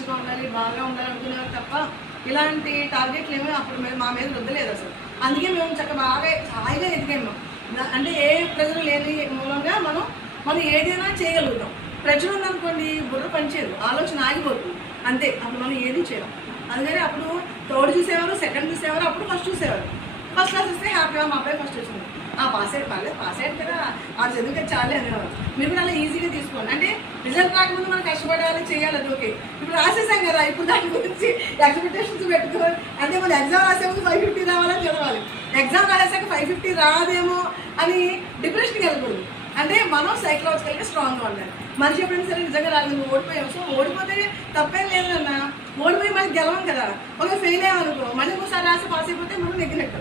మంచిగా ఉండాలి, బాగా ఉండాలి అనుకునేవారు తప్ప ఇలాంటి టార్గెట్లు ఏమీ అప్పుడు మా మీద వద్దలేదు అసలు. అందుకే మేము చక్కగా బాగా హాయిగా ఎదిగాము. అంటే ఏ ప్రెజర్ లేని మూలంగా మనం ఏదైనా చేయగలుగుతాం. ప్రెజర్ ఉందనుకోండి బుర్ర పనిచేయదు, ఆలోచన ఆగిపోతుంది అంతే, అప్పుడు మనం ఏది చేయడం. అందుకని అప్పుడు థర్డ్ చూసేవారు, సెకండ్ చూసేవారు, అప్పుడు ఫస్ట్ చూసేవారు. ఫస్ట్ క్లాస్ వస్తే హ్యాపీగా మా అబ్బాయి ఫస్ట్ వచ్చింది, పాస్ అయ్యాడు, పర్లేదు పాస్ అయ్యాడు కదా, ఆ చదివితే చాలే అనేవారు. మీరు కూడా అలా ఈజీగా తీసుకోండి. అంటే రిజల్ట్ రాకముందు మనం కష్టపడాలి, చేయాలి, అది ఓకే. ఇప్పుడు రాసేసాం కదా, ఇప్పుడు దాని గురించి ఎక్స్పెక్టేషన్స్ పెట్టుకోవాలి. అంటే మనం ఎగ్జామ్ రాసే ముందు 550 రావాలని చదవాలి, ఎగ్జామ్ రాసాక 550 రాదేమో అని డిప్రెషన్కి వెళ్ళకూడదు. అంటే మనం సైకలాజికల్గా స్ట్రాంగ్గా ఉండాలి. మనిషి ఎప్పుడైనా సరే నిజంగా రాదు, నువ్వు ఓడిపోయావు, సో ఓడిపోతే తప్పేం లేదన్నా, ఓడిపోయి మళ్ళీ గెలవం కదా. ఒక ఫెయిల్ అయ్యామనుకో మళ్ళీ ఒకసారి రాసి పాస్ అయిపోతే మనం నెగ్గినట్టు.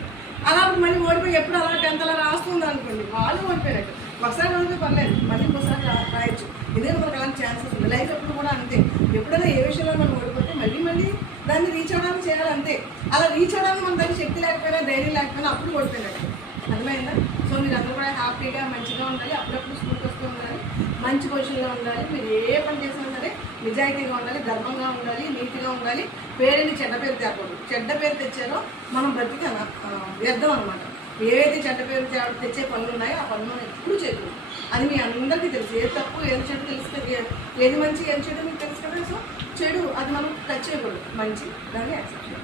అలా మళ్ళీ ఓడిపోయి ఎప్పుడు అలా 10th అలా రాస్తుంది అనుకోండి, వాళ్ళు ఓడిపోయినట్టు. ఒకసారి ఓడిపోయి పర్లేదు, మళ్ళీ ఇంకోసారి రాయొచ్చు. ఎందుకంటే మనకు అలాంటి ఛాన్సెస్ ఉంది. లైఫ్ ఎప్పుడు కూడా అంతే, ఎప్పుడైనా ఏ విషయంలో మనం ఓడిపోతే మళ్ళీ దాన్ని రీచ్ అవ్వడానికి చేయాలి అంతే. అలా రీచ్ అవ్వడానికి మన దానికి శక్తి లేకపోయినా, ధైర్యం లేకపోయినా అప్పుడు ఓడిపోయినట్టు. అర్థమైందా? సో మీరు అందరూ కూడా హ్యాపీగా మంచిగా ఉండాలి, అప్పుడప్పుడు స్కూల్కి వస్తూ ఉండాలి, మంచి పొజిషన్లో ఉండాలి. మీరు ఏ పని చేసినా సరే నిజాయితీగా ఉండాలి, గర్వంగా ఉండాలి, నీట్గా ఉండాలి. పేరుని చెడ్డ పేరు తేకూడదు. చెడ్డ పేరు తెచ్చారో మనం బ్రతికి వ్యర్థం అనమాట. ఏవైతే చెడ్డ పేరు తెచ్చే పనులు ఉన్నాయో ఆ పనులు మనం ఎప్పుడు చేయకూడదు. అది మీ అందరికీ తెలుసు. ఏది తప్పు ఏది చెడు తెలుసు, ఏది మంచి ఏది చెడు మీకు తెలుసు కదా. సో చెడు అది మనం టచ్ చేయకూడదు, మంచి దాన్ని యాక్సెప్ట్ చేయాలి.